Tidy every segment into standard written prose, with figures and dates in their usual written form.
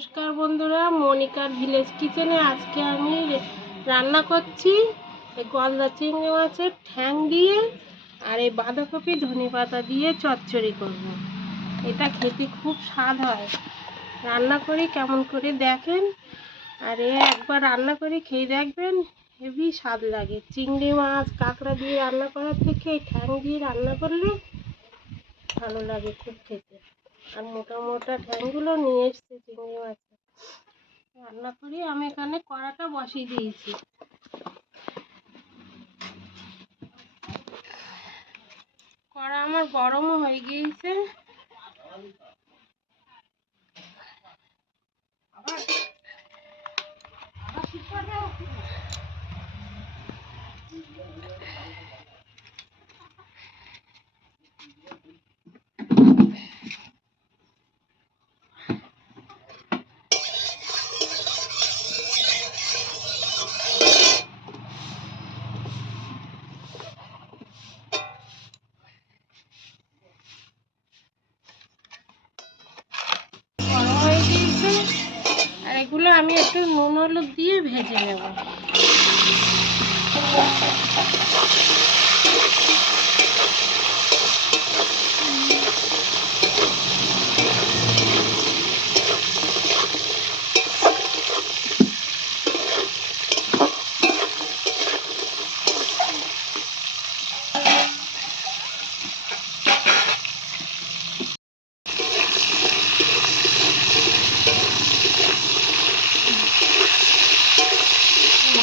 নমস্কার বন্ধুরা, মনিকার ভিলেজ কিচেনে আজকে আমি রান্না করছি এই গলদা চিংড়ি মাছের ঠ্যাং দিয়ে আর এই বাঁধাকপি ধনেপাতা দিয়ে চচ্চড়ি করব। এটা খেতে খুব স্বাদ হয়। রান্না করি কেমন করে দেখেন, আর একবার রান্না করে খেয়ে দেখবেন, হেভি স্বাদ লাগে। চিংড়ি মাছ কাঁকড়া দিয়ে রান্না করার থেকে এই ঠ্যাং দিয়ে রান্না করলে ভালো লাগে খুব খেতে। আর মোটা মোটা ঠ্যাংগুলো নিয়ে এসছে চিংড়ি মাছে রান্না করি। আমি এখানে কড়াটা বসিয়ে দিয়েছি। কড়া আমার গরমও হয়ে গিয়েছে। আর এগুলো আমি একটু নুন হলুদ দিয়ে ভেজে নেব।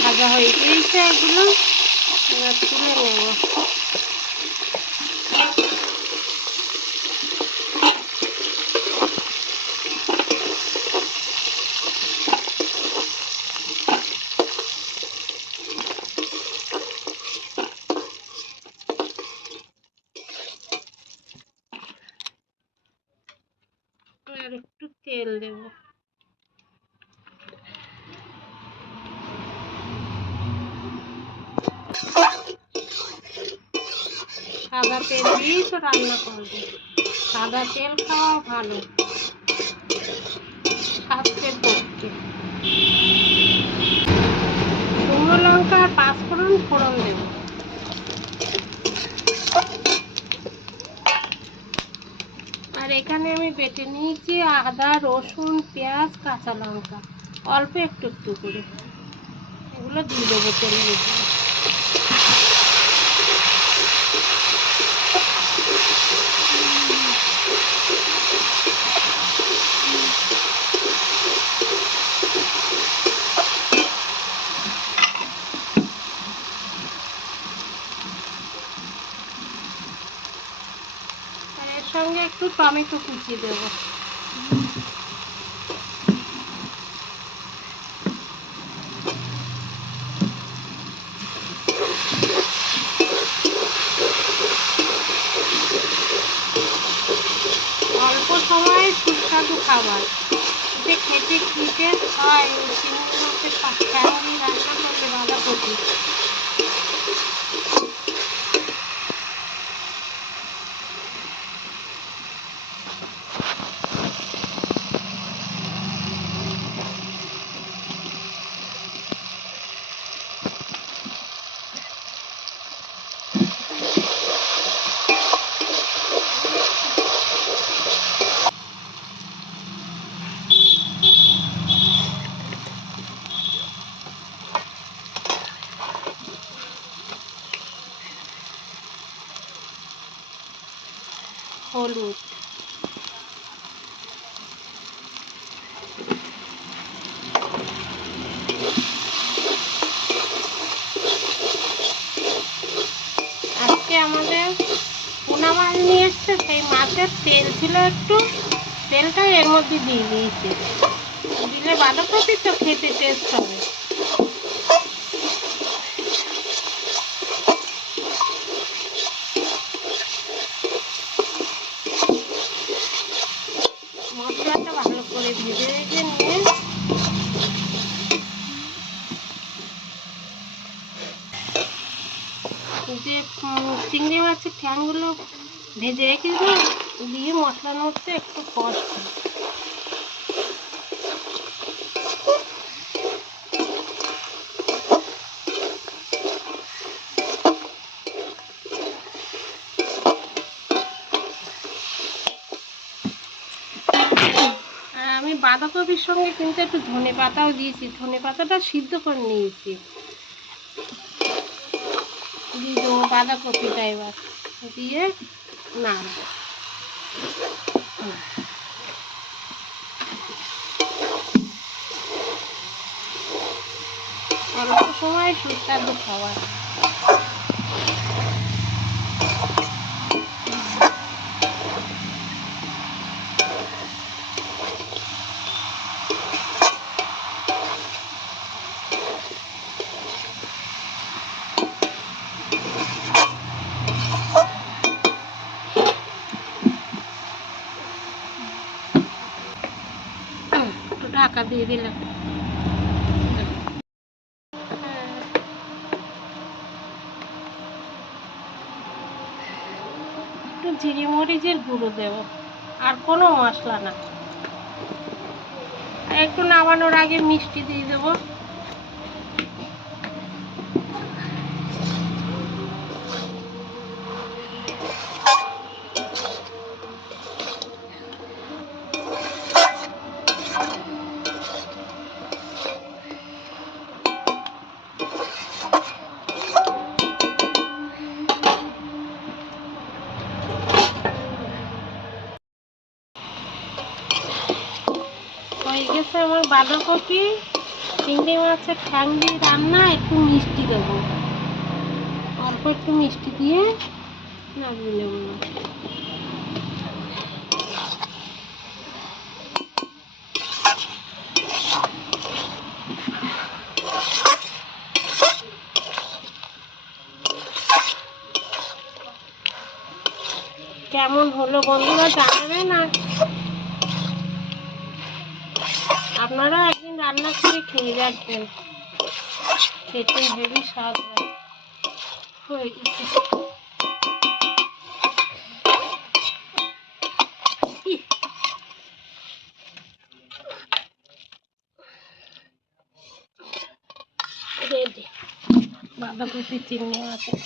ভাজা হয়ে গিয়েছে এগুলো, এবার তুলে নেব। আর একটু তেল দেব। সাদা তেল দিয়েই তো রান্না করবো। সাদা তেল খাওয়া ভালো স্বাস্থ্যের পক্ষে। শুকনো লঙ্কা আর পাঁচফোড়ন ফোড়ন দেব। আর এখানে আমি বেটে নিয়েছি আদা, রসুন, পেঁয়াজ, কাঁচা লঙ্কা, অল্প একটু একটু করে। এগুলো দিয়ে দেবো তেলের উপরে। আর এর সঙ্গে একটু টমেটো কুচি দেবো। অল্প সময়ে সুস্বাদু খাবার, যে খেতে কি টেস্ট হয়। চিংড়ি মাছের ঠ্যাং দিয়ে রান্না করলে বাঁধাকপি। হলুদ, আজকে আমাদের পোনা মাছ নিয়ে এসছে, সেই মাছের তেল ছিল একটু, তেলটা এর মধ্যে দিয়ে দিয়েছে। দিলে বাঁধাকপি তো খেতে টেস্ট হবে। মশলাটা ভালো করে ভেজে ভেজে নিয়ে যে চিংড়ি মাছের ঠ্যাংগুলো ভেজে রেখেছিলাম দিয়ে মশলার মধ্যে একটু কষবো। বাঁধাকপির সঙ্গে কিন্তু একটু ধনে পাতাও দিয়েছি, ধনে পাতাটা সিদ্ধ করে নিয়েছি। দিয়ে দেবো বাঁধাকপিটা, এবার দিয়ে নাড়বো। অল্প সময় সুস্বাদু খাবার। ঢাকা দিয়ে দিলাম। একটু জিরে মরিচের গুঁড়ো দেব, আর কোনো মশলা না। একটু নামানোর আগে মিষ্টি দিয়ে দেবো। হয়ে গেছে আমার বাঁধাকপি চিংড়ি মাছের ঠ্যাং দিয়ে রান্না। একটু মিষ্টি দেবো, অল্প একটু মিষ্টি দিয়ে নামিয়ে নেব। কেমন হলো বন্ধুরা জানাবেন, আর আপনারা একদিন রান্না করে খেয়ে দেখবেন, খেতে হেবি স্বাদ হয়। হয়ে গেছে। রেডি বাঁধাকপি চিংড়ি মাছের